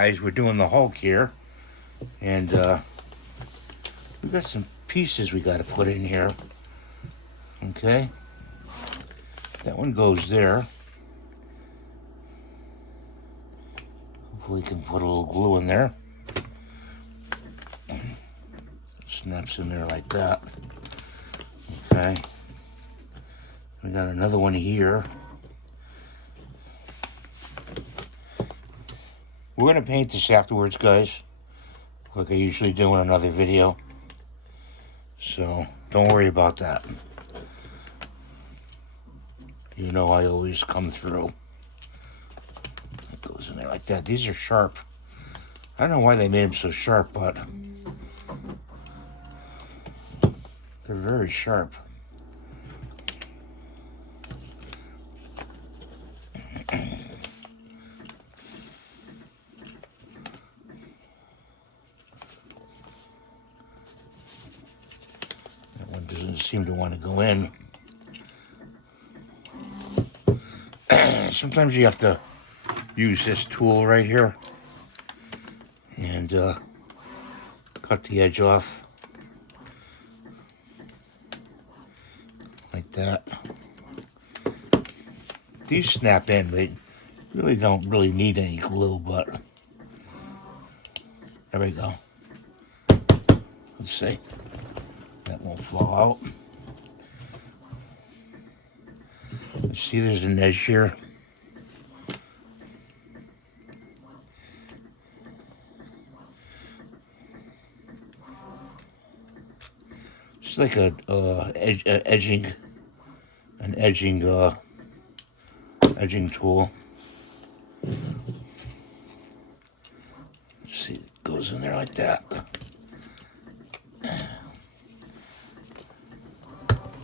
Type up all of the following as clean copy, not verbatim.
Guys, we're doing the Hulk here, and we got some pieces we got to put in here. Okay, that one goes there. Hopefully we can put a little glue in there. Snaps in there like that. Okay, we got another one here. We're going to paint this afterwards, guys, like I usually do in another video. So, don't worry about that. You know I always come through. It goes in there like that. These are sharp. I don't know why they made them so sharp, but they're very sharp. Doesn't seem to want to go in. Sometimes you have to use this tool right here and cut the edge off like that. These snap in. They really don't need any glue, but there we go. Let's see. That won't fall out. Let's see, there's an edge here. It's like an edging tool. Let's see, it goes in there like that.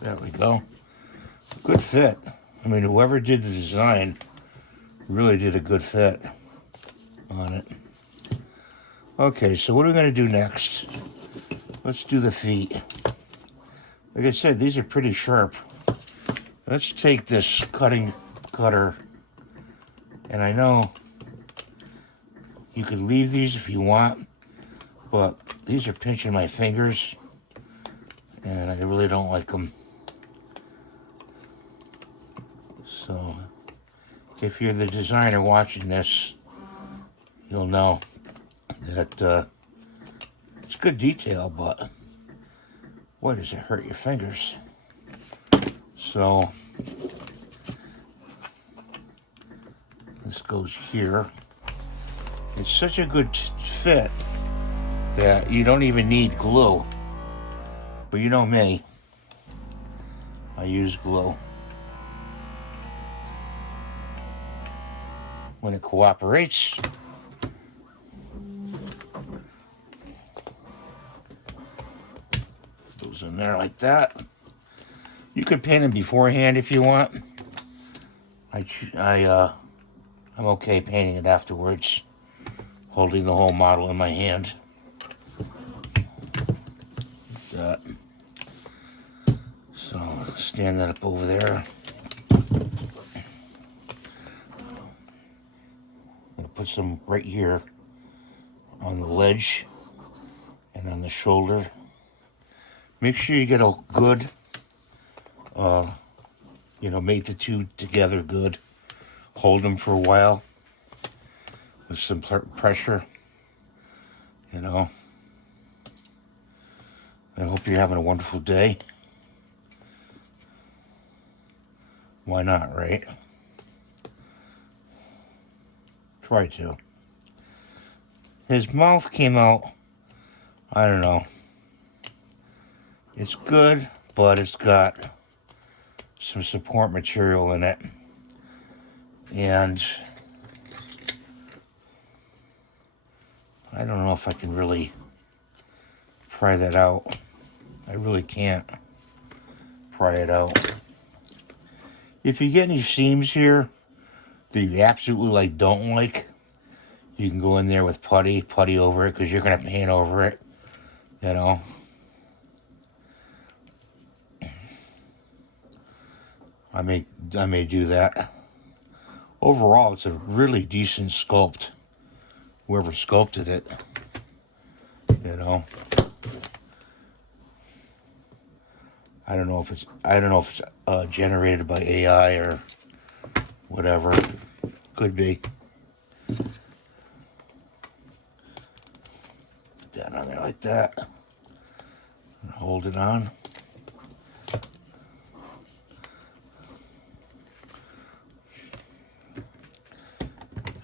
There we go. Good fit. I mean, whoever did the design really did a good fit on it. Okay, so what are we going to do next? Let's do the feet. Like I said, these are pretty sharp. Let's take this cutter, and I know you could leave these if you want, but these are pinching my fingers, and I really don't like them. So, if you're the designer watching this, you'll know that it's good detail, but boy, does it hurt your fingers. So, this goes here. It's such a good fit that you don't even need glue. But you know me, I use glue. When it cooperates, goes in there like that. You could paint them beforehand if you want. I'm okay painting it afterwards, holding the whole model in my hand. Like that. So stand that up over there. Put some right here on the ledge and on the shoulder. Make sure you get a good, mate the two together good. Hold them for a while with some pressure, I hope you're having a wonderful day. Why not, right? Try to. His mouth came out, I don't know. It's good, but it's got some support material in it. And I don't know if I can really pry that out. I really can't pry it out. If you get any seams here that you absolutely don't like, you can go in there with putty over it, because you're going to paint over it, I may do that. Overall, it's a really decent sculpt. whoever sculpted it, you know. I don't know if it's generated by AI or whatever. Could be. Put that on there like that. Hold it on.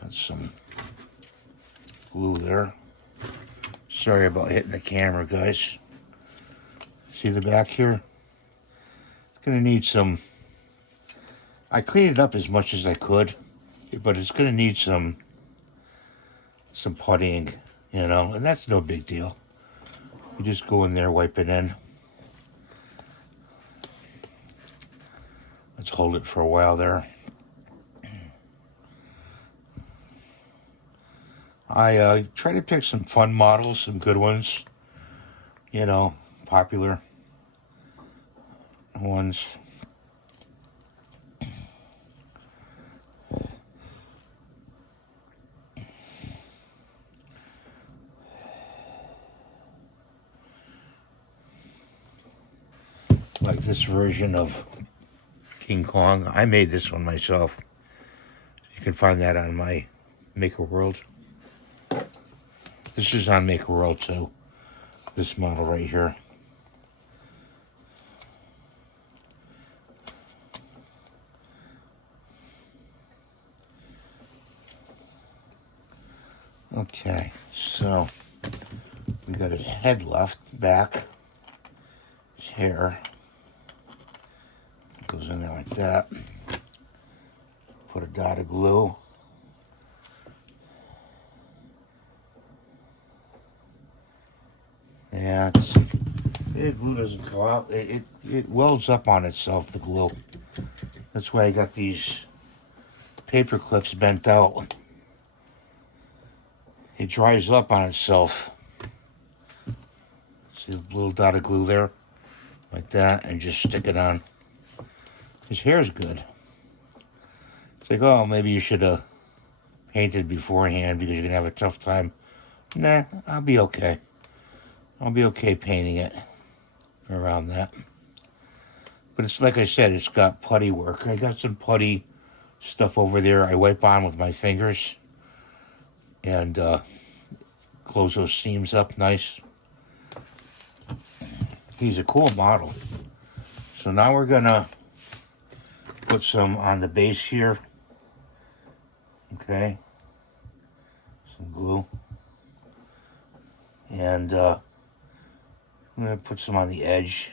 Got some glue there. Sorry about hitting the camera, guys. See the back here? It's gonna need some. I cleaned it up as much as I could, but it's gonna need some puttying, you know, and that's no big deal. You just go in there, wipe it in. Let's hold it for a while there. I try to pick some fun models, some good ones, you know, popular ones. Like this version of King Kong. I made this one myself. You can find that on my Maker World. This is on Maker World too. This model right here. Okay, so we got his head left, back, his hair. Goes in there like that. Put a dot of glue. Yeah, the glue doesn't go out. It welds up on itself, the glue. That's why I got these paper clips bent out. It dries up on itself. See the little dot of glue there? Like that, and just stick it on. His hair is good. It's like, oh, maybe you should have painted beforehand because you're going to have a tough time. Nah, I'll be okay. I'll be okay painting it around that. But it's like I said, it's got putty work. I got some putty stuff over there I wipe on with my fingers and close those seams up nice. He's a cool model. So now we're going to put some on the base here. Okay. Some glue. And I'm going to put some on the edge.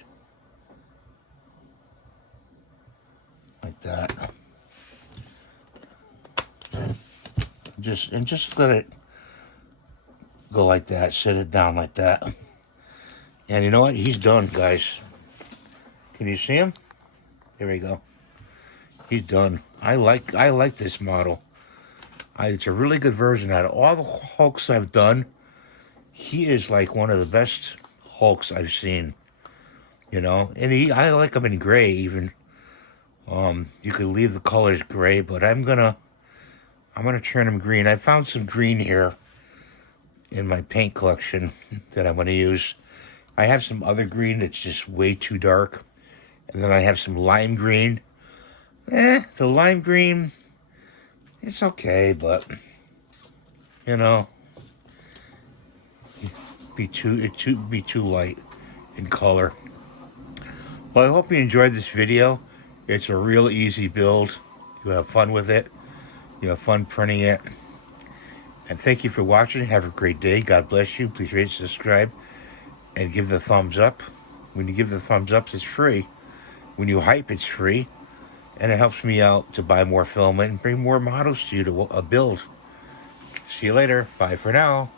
Like that. Just let it go like that. Set it down like that. And you know what? He's done, guys. Can you see him? There we go. He's done. I like this model. It's a really good version. Out of all the Hulks I've done, he is like one of the best Hulks I've seen. You know, and I like him in gray even. You could leave the colors gray, but I'm gonna turn him green. I found some green here in my paint collection that I'm gonna use. I have some other green that's just way too dark, and then I have some lime green. The lime green, it's okay, but you know, it'd be too light in color. Well, I hope you enjoyed this video. It's a real easy build. You have fun with it. You have fun printing it. And thank you for watching. Have a great day. God bless you. Please rate, subscribe, and give the thumbs up. When you give the thumbs up, it's free. When you hype, it's free. And it helps me out to buy more filament and bring more models to you to build. See you later. Bye for now.